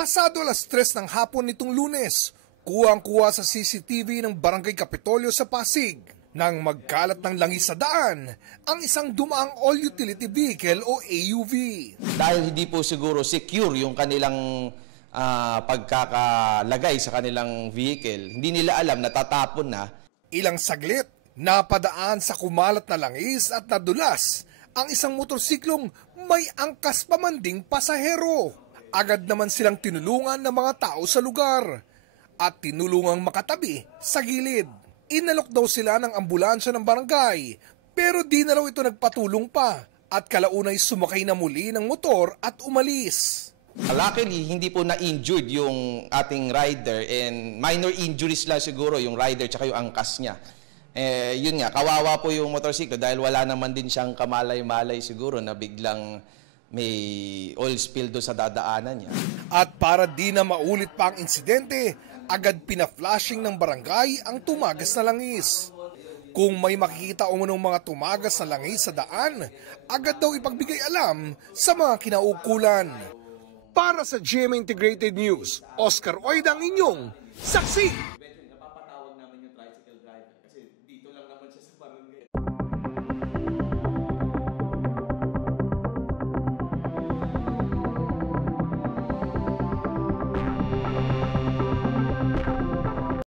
Pasado alas 3 ng hapon nitong Lunes, kuwang-kuwa sa CCTV ng Barangay Kapitolyo sa Pasig nang magkalat ng langis sa daan ang isang dumaang all-utility vehicle o AUV. Dahil hindi po siguro secure yung kanilang pagkakalagay sa kanilang vehicle, hindi nila alam na tatapon na. Ilang saglit, napadaan sa kumalat na langis at nadulas ang isang motorsiklong may angkas pa man ding pasahero. Agad naman silang tinulungan ng mga tao sa lugar at tinulungang makatabi sa gilid. Inalok daw sila ng ambulansya ng barangay pero di na raw ito nagpatulong pa at kalaunay sumakay na muli ng motor at umalis. Luckily, hindi po na-injured yung ating rider and minor injuries lang siguro yung rider tsaka yung angkas niya. Yun nga, kawawa po yung motorsiklo dahil wala naman din siyang kamalay-malay siguro na biglang may oil spill doon sa dadaanan niya. At para di na maulit pa ang insidente, agad pina-flashing ng barangay ang tumagas na langis. Kung may makikita umunong mga tumagas na langis sa daan, agad daw ipagbigay alam sa mga kinaukulan. Para sa GMA Integrated News, Oscar Oida ang inyong saksi!